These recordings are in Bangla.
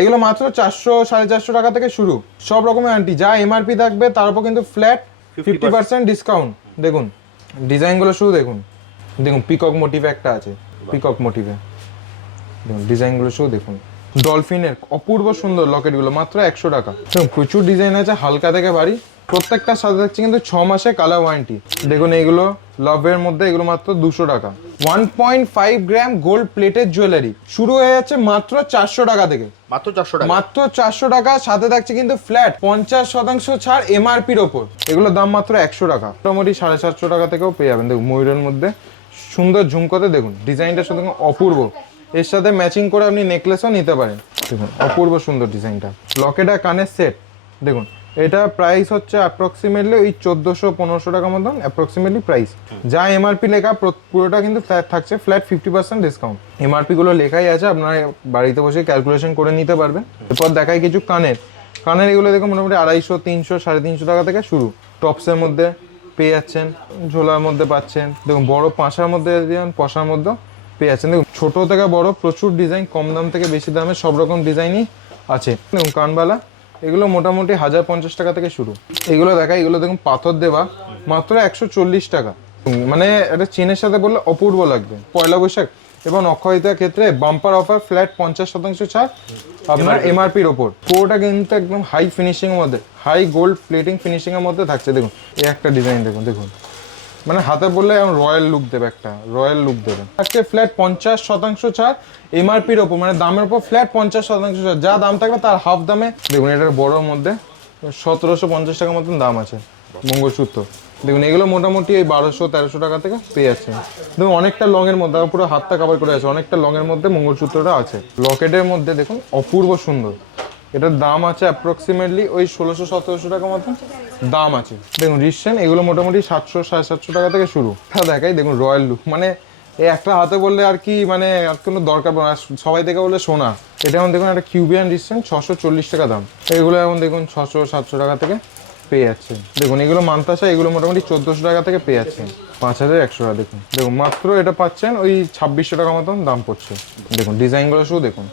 এগুলো মাত্র 400 450 টাকা থেকে শুরু। সব রকমের আন্টি, যা এমআরপি থাকবে তার উপর কিন্তু ফ্ল্যাট 50% ডিসকাউন্ট। দেখুন ডিজাইনগুলো শুধু দেখুন, দেখুন পিকক মোটিভ একটা আছে, পিকক মোটিভে দেখুন ডিজাইনগুলো শুধু দেখুন। ডলফিনের অপূর্ব সুন্দর লকেটগুলো মাত্র 100 টাকা। দেখুন প্রচুর ডিজাইন আছে, হালকা থেকে ভারী, প্রত্যেকটার সাথে থাকছে কিন্তু 6 মাসে কালার ওয়ারেন্টি। দেখুন এইগুলো লাভের মধ্যে, এগুলো মাত্র 200 টাকা। 1.5 গ্রাম গোল্ড প্লেটেড জুয়েলারি শুরু হয়ে যাচ্ছে মাত্র 400 টাকা থেকে। মাত্র 400 টাকা, মাত্র 400 টাকা, সাথে থাকছে কিন্তু ফ্ল্যাট 50% ছাড় এমআরপির ওপর। এগুলোর দাম মাত্র 100 টাকা। মোটামুটি 750 টাকা থেকেও পেয়ে যাবেন। দেখুন ময়ূরের মধ্যে সুন্দর ঝুমকোতে দেখুন ডিজাইনটা শুধু অপূর্ব, এর সাথে ম্যাচিং করে আপনি নেকলেসও নিতে পারেন। দেখুন অপূর্ব সুন্দর ডিজাইনটা। লকেট আর কানের সেট দেখুন, এটা প্রাইস হচ্ছে অ্যাপ্রক্সিমেটলি ওই 1400-1500 টাকা মতন অ্যাপ্রক্সিমেটলি প্রাইস। যা এমআরপি লেখা পুরোটা কিন্তু থাকছে ফ্ল্যাট 50% ডিসকাউন্ট। এমআরপি গুলো লেখাই আছে, আপনারা বাড়িতে বসে ক্যালকুলেশন করে নিতে পারবেন। এরপর দেখাই কিছু কানের এগুলো দেখুন মোটামুটি 250, 300, 350 টাকা থেকে শুরু। টপসের মধ্যে পেয়ে যাচ্ছেন, ঝোলার মধ্যে পাচ্ছেন। দেখুন বড় পাঁচার মধ্যে, পশার মধ্যে পেয়ে যাচ্ছেন। দেখুন ছোট থেকে বড় প্রচুর ডিজাইন, কম দাম থেকে বেশি দামে সব রকম ডিজাইনই আছে। দেখুন কানবালা এগুলো মোটামুটি 1050 টাকা থেকে শুরু। এগুলো দেখা, এগুলো দেখুন পাথর দেওয়া মাত্র 140 টাকা। মানে এটা চেনের সাথে বললে অপূর্ব লাগবে। পয়লা বৈশাখ এবং অক্ষয়িতার ক্ষেত্রে বাম্পার অফার, ফ্ল্যাট 50% ছাড় আপনার এমআরপির ওপর। পুরোটা কিন্তু একদম হাই ফিনিশিং এর মধ্যে, হাই গোল্ড প্লেটিং ফিনিশিং এর মধ্যে থাকছে। দেখুন এই একটা ডিজাইন দেখুন, দেখুন মানে হাতে বললে এখন রয়্যাল লুক দেবে, একটা রয়্যাল লুক দেবে। আজকে ফ্ল্যাট 50% ছাড় এমআরপির ওপর, মানে দামের উপর ফ্ল্যাট 50% ছাড়। যা দাম থাকবে তার হাফ দামে। দেখুন এটার বড়োর মধ্যে 1750 টাকা মতন দাম আছে মঙ্গলসূত্র। দেখুন এগুলো মোটামুটি এই 1200-1300 টাকা থেকে পেয়ে যাচ্ছে। দেখুন অনেকটা লং এর মধ্যে, পুরো হাতটা কভার করে আছে, অনেকটা লং এর মধ্যে মঙ্গলসূত্রটা আছে। লকেটের মধ্যে দেখুন অপূর্ব সুন্দর, এটার দাম আছে অ্যাপ্রক্সিমেটলি ওই 1600-1700 টাকা মতন দাম আছে। দেখুন রিসেন্ট এগুলো মোটামুটি 700-750 টাকা থেকে শুরু। দেখাই দেখুন রয়্যাল লুক, মানে এই একটা হাতে বললে আর কি, মানে আর কোনো দরকার পড়ে না, সবাই থেকে বললে সোনা। এটা এখন দেখুন একটা কিউবিয়ান রিসেন্ট 640 টাকা দাম। এগুলো এখন দেখুন 600-700 টাকা থেকে পেয়ে যাচ্ছে। দেখুন এগুলো মান্তাসা, এগুলো মোটামুটি 1400 টাকা থেকে পেয়ে যাচ্ছে। 5100 টাকা। দেখুন দেখুন মাত্র এটা পাচ্ছেন ওই 2600 টাকা মতন দাম পড়ছে। দেখুন ডিজাইনগুলো শুধু দেখুন,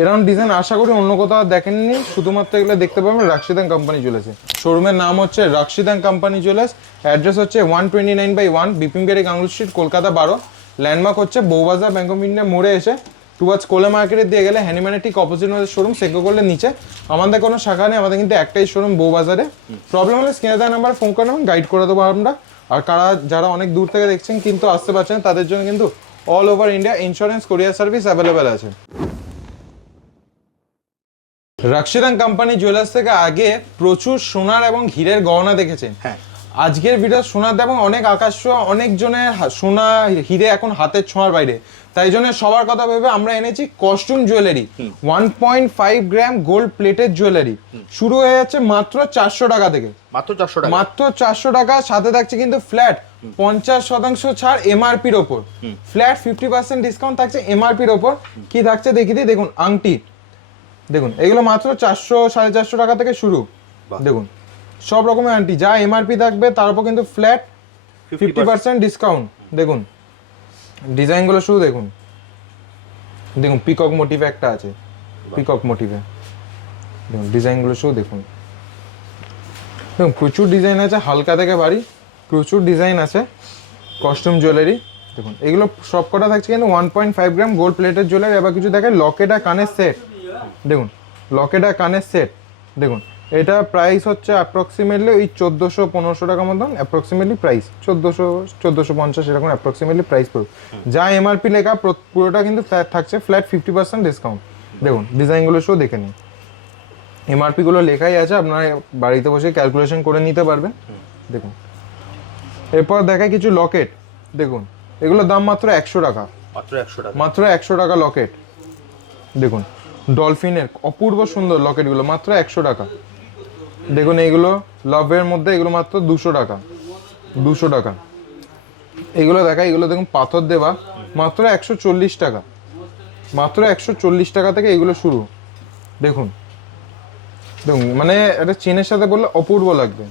এরকম ডিজাইন আশা করি অন্য কোথাও দেখেননি, শুধুমাত্র এগুলো দেখতে পাবেন রাশিদান কোম্পানি জুয়েলার্সে। শোরুমের নাম হচ্ছে রাশিদান কোম্পানি জুয়েলার্স। অ্যাড্রেস হচ্ছে 129/1 বিপিন বিহারী গাঙ্গুলি স্ট্রিট, কলকাতা 12। ল্যান্ডমার্ক হচ্ছে বউবাজার ব্যাংক অফ ইন্ডিয়া মোড়ে এসে টুয়ার্ডস কোলা মার্কেটে দিয়ে গেলে হ্যানিম্যানের ঠিক অপোজিট আমাদের শোরুম, সেকো করলে নিচে। আমাদের কোনো শাখা নেই, আমাদের কিন্তু একটাই শোরুম বউবাজারে। প্রবলেম হলে স্ক্রিনে দেওয়া নাম্বার ফোন করে নেবেন, গাইড করে দেবো আমরা। আর যারা অনেক দূর থেকে দেখছেন কিন্তু আসতে পারছেন, তাদের জন্য কিন্তু অল ওভার ইন্ডিয়া ইন্স্যুরেন্স কোরিয়ার সার্ভিস অ্যাভেলেবেল আছে। রাশিদান কোম্পানি জুয়েলার্স থেকে আগে প্রচুর সোনার এবং হীরের গহনা দেখেছেন। হ্যাঁ, আজকের ভিডিও সোনার এবং অনেক আকাশ ছোঁয়া, অনেকজনের সোনা হিরে এখন হাতের ছোঁয়ার বাইরে, তাই জন্য সবার কথা ভেবে আমরা এনেছি কস্টিউম জুয়েলারি। 1.5 গ্রাম গোল্ড প্লেটেড জুয়েলারি শুরু হয়ে যাচ্ছে মাত্র 400 টাকা থেকে। মাত্র 400 টাকা, মাত্র 400 টাকা, সাথে থাকছে কিন্তু ফ্ল্যাট 50% ছাড় এমআরপির ওপর। ফ্ল্যাট 50% ডিসকাউন্ট থাকছে এমআরপির ওপর। কি থাকছে দেখি দিই। দেখুন আংটি দেখুন, এগুলো মাত্র 400-450 টাকা থেকে শুরু। দেখুন সব রকমের আংটি, যা এমআরপি থাকবে তার উপর কিন্তু ফ্ল্যাট 50% ডিসকাউন্ট। দেখুন ডিজাইনগুলো শুধু দেখুন, দেখুন পিকক মোটিভে একটা আছে, পিকক মোটিভে দেখুন ডিজাইনগুলো শুধু দেখুন। দেখুন প্রচুর ডিজাইন আছে, হালকা থেকে ভারী প্রচুর ডিজাইন আছে কস্টিউম জুয়েলারি। দেখুন এগুলো সব কটা থাকছে কিন্তু 1.5 গ্রাম গোল্ড প্লেটেড জুয়েলারি। এবার কিছু দেখেন লকেট আর কানের সেট। দেখুন লকেট আর কানের সেট দেখুন, এটা প্রাইস হচ্ছে অ্যাপ্রক্সিমেটলি ওই 1400-1500 টাকা মতন অ্যাপ্রক্সিমেটলি প্রাইস। 1400-1450 এরকম অ্যাপ্রক্সিমেটলি প্রাইস পড়বে। যা এমআরপি লেখা পুরোটা কিন্তু থাকছে ফ্ল্যাট 50% ডিসকাউন্ট। দেখুন ডিজাইনগুলো শুধু দেখে নিন, এমআরপি গুলো লেখাই আছে, আপনারা বাড়িতে বসে ক্যালকুলেশন করে নিতে পারবেন। দেখুন এরপর দেখায় কিছু লকেট। দেখুন এগুলোর দাম মাত্র 100 টাকা। মাত্র 100 টাকা, মাত্র 100 টাকা লকেট। দেখুন ডলফিনের অপূর্ব সুন্দর লকেটগুলো মাত্র 100 টাকা। দেখুন এইগুলো লাভের মধ্যে, এগুলো মাত্র 200 টাকা। 200 টাকা। এগুলো দেখা, এগুলো দেখুন পাথর দেওয়া মাত্র 140 টাকা। মাত্র 140 টাকা থেকে এগুলো শুরু। দেখুন দেখুন মানে এটা চেনের সাথে বললে অপূর্ব লাগবে।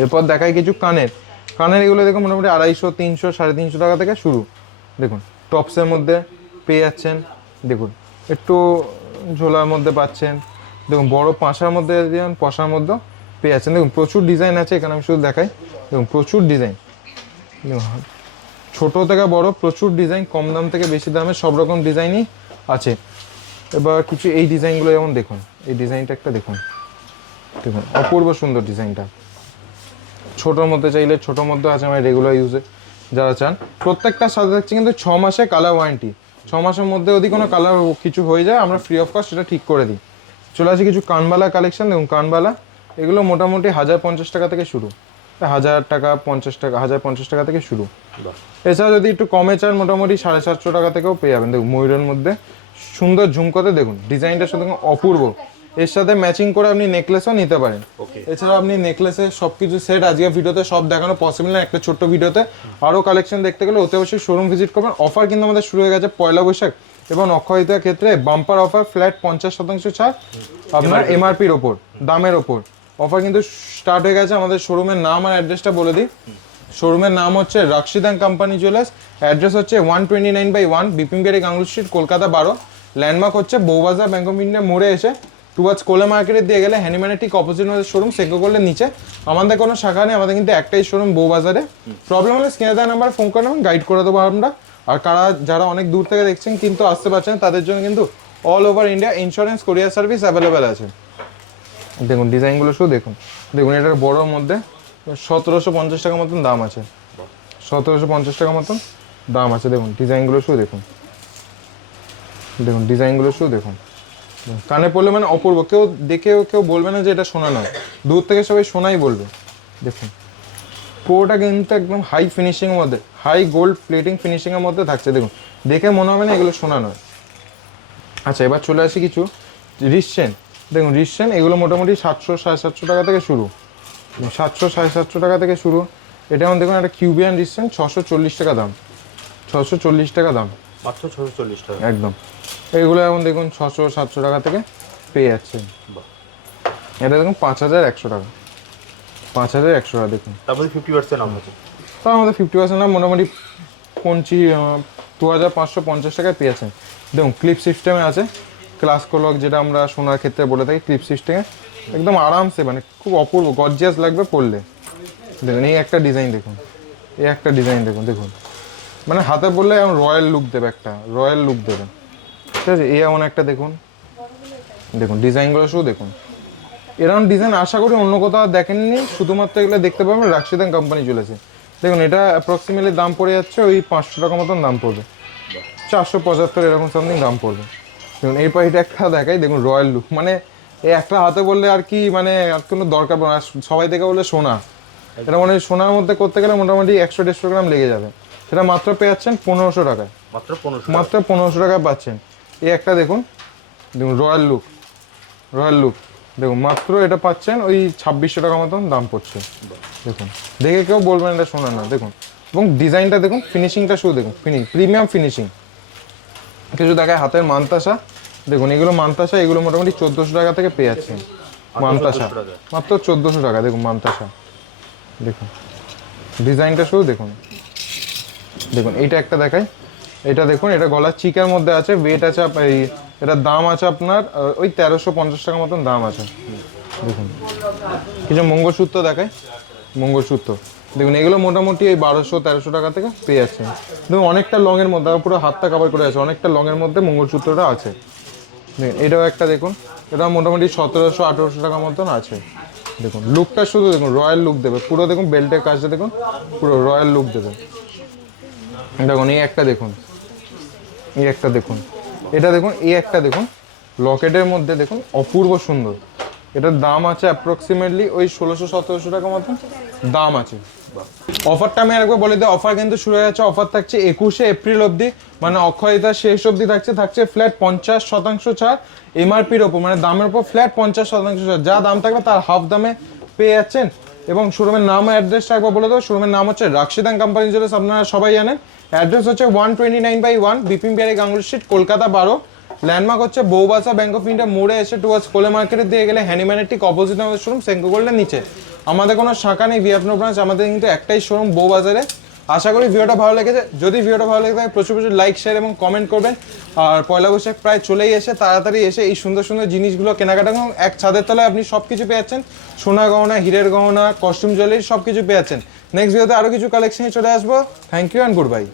এরপর দেখায় কিছু কানের এগুলো দেখুন মোটামুটি 250, 300, 350 টাকা থেকে শুরু। দেখুন টপসের মধ্যে পেয়ে যাচ্ছেন। দেখুন একটু ঝোলার মধ্যে পাচ্ছেন, দেখুন বড় পাঁচার মধ্যে দিবেন, পশার মধ্যে পেয়ে যাচ্ছেন। দেখুন প্রচুর ডিজাইন আছে এখানে, আমি শুধু দেখাই। দেখুন প্রচুর ডিজাইন, ছোট থেকে বড় প্রচুর ডিজাইন, কম দাম থেকে বেশি দামে সব রকম ডিজাইনই আছে। এবার কিছু এই ডিজাইনগুলো যেমন দেখুন, এই ডিজাইনটা একটা দেখুন, দেখুন অপূর্ব সুন্দর ডিজাইনটা। ছোটোর মধ্যে চাইলে ছোটোর মধ্যে আছে, আমার রেগুলার ইউজে যারা চান। প্রত্যেকটার সাথে থাকছে কিন্তু 6 মাসে কালার ওয়ারেন্টি। 6 মাসের মধ্যে যদি কোনো কালার কিছু হয়ে যায় আমরা ফ্রি অফ কস্ট সেটা ঠিক করে দিই। চলে আসি কিছু কানবালা কালেকশন। দেখুন কানবালা এগুলো মোটামুটি 1050 টাকা থেকে শুরু, 1000 টাকা 50 টাকা, 1050 টাকা থেকে শুরু। এছাড়া যদি একটু কমে চান মোটামুটি 750 টাকা থেকেও পেয়ে যাবেন। দেখুন ময়ূরের মধ্যে সুন্দর ঝুমকোতে দেখুন ডিজাইনটা শুধু অপূর্ব। এর সাথে ম্যাচিং করে আপনি নেকলেসও নিতে পারেন। এছাড়া আপনি নেকলেসের সবকিছু সেট আজকে ভিডিওতে সব দেখানো পসিবল না, একটা ছোট্ট ভিডিওতে। আরও কালেকশন দেখতে গেলে অতি অবশ্যই শোরুম ভিজিট করবেন। অফার কিন্তু আমাদের শুরু হয়ে গেছে পয়লা বৈশাখ এবং অক্ষয় তৃতীয়ার ক্ষেত্রে বাম্পার অফার, ফ্ল্যাট 50% ছাড় আপনার এমআরপির ওপর, দামের ওপর অফার কিন্তু স্টার্ট হয়ে গেছে। আমাদের শোরুমের নাম আর অ্যাড্রেসটা বলে দিই। শোরুমের নাম হচ্ছে রাশিদান কোম্পানি জুয়েলার্স, অ্যাড্রেস হচ্ছে 129/1 বিপিন বিহারী গাঙ্গুলি স্ট্রিট, কলকাতা 12। ল্যান্ডমার্ক হচ্ছে বউবাজার ব্যাংক অফ ইন্ডিয়া মোড়ে এসে টুয়ার্ডস কোলে মার্কেটে দিয়ে গেলে হ্যানিম্যানের ঠিক অপোজিট আমাদের শোরুম, সেকো করলে নিচে। আমাদের কোনো শাখা নেই, আমাদের কিন্তু একটাই শোরুম বউবাজারে। প্রবলেম হলে স্ক্রিনে দেওয়া নাম্বার ফোন করে নেবেন, গাইড করে দেবো আমরা। আর যারা অনেক দূর থেকে দেখছেন কিন্তু আসতে পারছেন তাদের জন্য কিন্তু অল ওভার ইন্ডিয়া ইন্স্যুরেন্স কোরিয়ার সার্ভিস অ্যাভেলেবেল আছে। দেখুন ডিজাইনগুলো শুধু দেখুন, দেখুন এটার বড়োর মধ্যে 1750 টাকা মতন দাম আছে, 1750 টাকা মতন দাম আছে। দেখুন ডিজাইনগুলো শুধু দেখুন, দেখুন ডিজাইনগুলো শুধু দেখুন। কানে পড়লে মানে অপূর্ব, কেউ দেখে কেউ বলবে না যে এটা সোনা নয়, দূর থেকে সবাই সোনাই বলবে। দেখুন পুরোটা কিন্তু একদম হাই ফিনিশিংয়ের মধ্যে, হাই গোল্ড প্লেটিং ফিনিশিংয়ের মধ্যে থাকছে। দেখুন দেখে মনে হবে না এগুলো সোনা নয়। আচ্ছা এবার চলে আসি কিছু রিসেন। দেখুন রিসেন এগুলো মোটামুটি 700-750 টাকা থেকে শুরু, 700-750 টাকা থেকে শুরু। এটা যেমন দেখুন একটা কিউবিয়ান রিসেন 640 টাকা দাম, 640 টাকা দাম, মাত্র 640 টাকা একদম। এইগুলো এখন দেখুন 600-700 টাকা থেকে পেয়ে যাচ্ছেন। এটা দেখুন 5100 টাকা, 5100 টাকা দেখুন। তারপরে 50% অফ আছে। তো আমাদের 50% না, মোটামুটি 2550 টাকায় পেয়ে যাচ্ছেন। দেখুন ক্লিপ সিস্টেমে আছে, ক্লাস কোলক যেটা আমরা সোনার ক্ষেত্রে বলে থাকি, ক্লিপ সিস্টেমে একদম আরামসে, মানে খুব অপূর্ব গর্জিয়াস লাগবে পরলে। দেখুন এই একটা ডিজাইন দেখুন, এই একটা ডিজাইন দেখুন, দেখুন মানে হাতে পরলে এমন রয়্যাল লুক দেবে, একটা রয়্যাল লুক দেবে, ঠিক আছে। এই এমন একটা দেখুন, দেখুন ডিজাইনগুলো শুধু দেখুন। এরকম ডিজাইন আশা করি অন্য কোথাও দেখেননি, শুধুমাত্র এগুলো দেখতে পাবেন রাশিদান কোম্পানি চলেছে। দেখুন এটা অ্যাপ্রক্সিমেটলি দাম পড়ে যাচ্ছে ওই 500 টাকা মতন দাম পড়বে, 475 এরকম সামথিং দাম পড়বে। দেখুন এই পাখিটা একটা দেখাই, দেখুন রয়্যাল লুক, মানে এই একটা হাতে বললে আর কি, মানে আর কোনো দরকার পড়ে না। সবাই দেখে বললে সোনা, এটা মানে সোনার মধ্যে করতে গেলে মোটামুটি 100-150 গ্রাম লেগে যাবে। সেটা মাত্র পেয়ে যাচ্ছেন 1500 টাকায়, মাত্র 1500, মাত্র 1500 টাকায় পাচ্ছেন। এই একটা দেখুন, দেখুন রয়্যাল লুক, রয়্যাল লুক দেখুন মাত্র এটা পাচ্ছেন ওই 2600 টাকা মতন দাম পড়ছে। দেখুন দেখে কেউ বলবেন এটা শোনা না, দেখুন। এবং ডিজাইনটা দেখুন, ফিনিশিংটা শুধু দেখুন, প্রিমিয়াম ফিনিশিং। কিছু দেখায় হাতের মানতাসা, দেখুন এগুলো মানতাসা, এগুলো মোটামুটি 1400 টাকা থেকে পেয়ে যাচ্ছেন। মানতাসা মাত্র 1400 টাকা, দেখুন মানতাসা, দেখুন ডিজাইনটা শুধু দেখুন। দেখুন এইটা একটা দেখায়, এটা দেখুন, এটা গলার চিকের মধ্যে আছে, ওয়েট আছে এই, এটার দাম আছে আপনার ওই 1350 টাকা মতন দাম আছে। দেখুন কিছু মঙ্গলসূত্র দেখায়, মঙ্গলসূত্র দেখুন এগুলো মোটামুটি ওই 1200-1300 টাকা থেকে পেয়ে যাচ্ছে। দেখুন অনেকটা লংয়ের মধ্যে, পুরো হাতটা কভার করে আছে, অনেকটা লংয়ের মধ্যে মঙ্গলসূত্রটা আছে। দেখুন এটাও একটা দেখুন, এটা মোটামুটি 1700-1800 টাকা মতন আছে। দেখুন লুকটা শুধু দেখুন, রয়্যাল লুক দেবে পুরো। দেখুন বেল্টের কাজটা দেখুন, পুরো রয়্যাল লুক দেবে। দেখুন এই একটা দেখুন, এই একটা দেখুন, এটা দেখুন, এই একটা দেখুন লকেটের মধ্যে দেখুন অপূর্ব সুন্দর। এটার দাম আছে অ্যাপ্রক্সিমেটলি ওই 1600-1700 টাকা মতন দাম আছে। অফারটা আমি আরেকবার বলে দিই, অফার কিন্তু শুরু হয়ে যাচ্ছে। অফার থাকছে 21শে এপ্রিল অবধি, মানে অক্ষয় তৃতীয়া শেষ অবধি থাকছে ফ্ল্যাট 50% ছাড় এমআরপির ওপর, মানে দামের ওপর ফ্ল্যাট 50% ছাড়। যা দাম থাকবে তার হাফ দামে পেয়ে যাচ্ছেন। এবং শোরুমের নাম ও অ্যাড্রেসটা একবার বলে দেবো। শোরুমের নাম হচ্ছে রাশিদান কোম্পানি জুয়েলার্স, আপনারা সবাই জানেন। অ্যাড্রেস হচ্ছে 129/1 বিপিন বিহারী গাঙ্গুলি স্ট্রিট, কলকাতা 12। ল্যান্ডমার্ক হচ্ছে বউবাজার ব্যাংক অফ ইন্ডিয়া মোড়ে এসে টুয়ার্ডস কোলে মার্কেটে দিয়ে গেলে হ্যানিম্যানের ঠিক অপোজিট আমাদের শোরুম, সেঙ্কো গোল্ডের নিচে। আমাদের কোনো শাখা নেই, ভি হ্যাভ নো ব্রাঞ্চ, আমাদের কিন্তু একটাই শোরুম বউবাজারে। আশা করি ভিডিওটা ভালো লেগেছে। যদি ভিডিওটা ভালো লেগে থাকে প্রচুর প্রচুর লাইক শেয়ার এবং কমেন্ট করবেন। আর পয়লা বৈশাখ প্রায় চলেই এসে, তাড়াতাড়ি এসে এই সুন্দর সুন্দর জিনিসগুলো কেনাকাটা করুন। এক ছাদের তলায় আপনি সব কিছু পেয়ে যাচ্ছেন, সোনা গহনা, হীরের গহনা, কস্টিউম জুয়েলারি সব কিছু পেয়ে যাচ্ছেন। নেক্সট ভিডিওতে আরও কিছু কালেকশনে চলে আসবো। Thank you and good bye.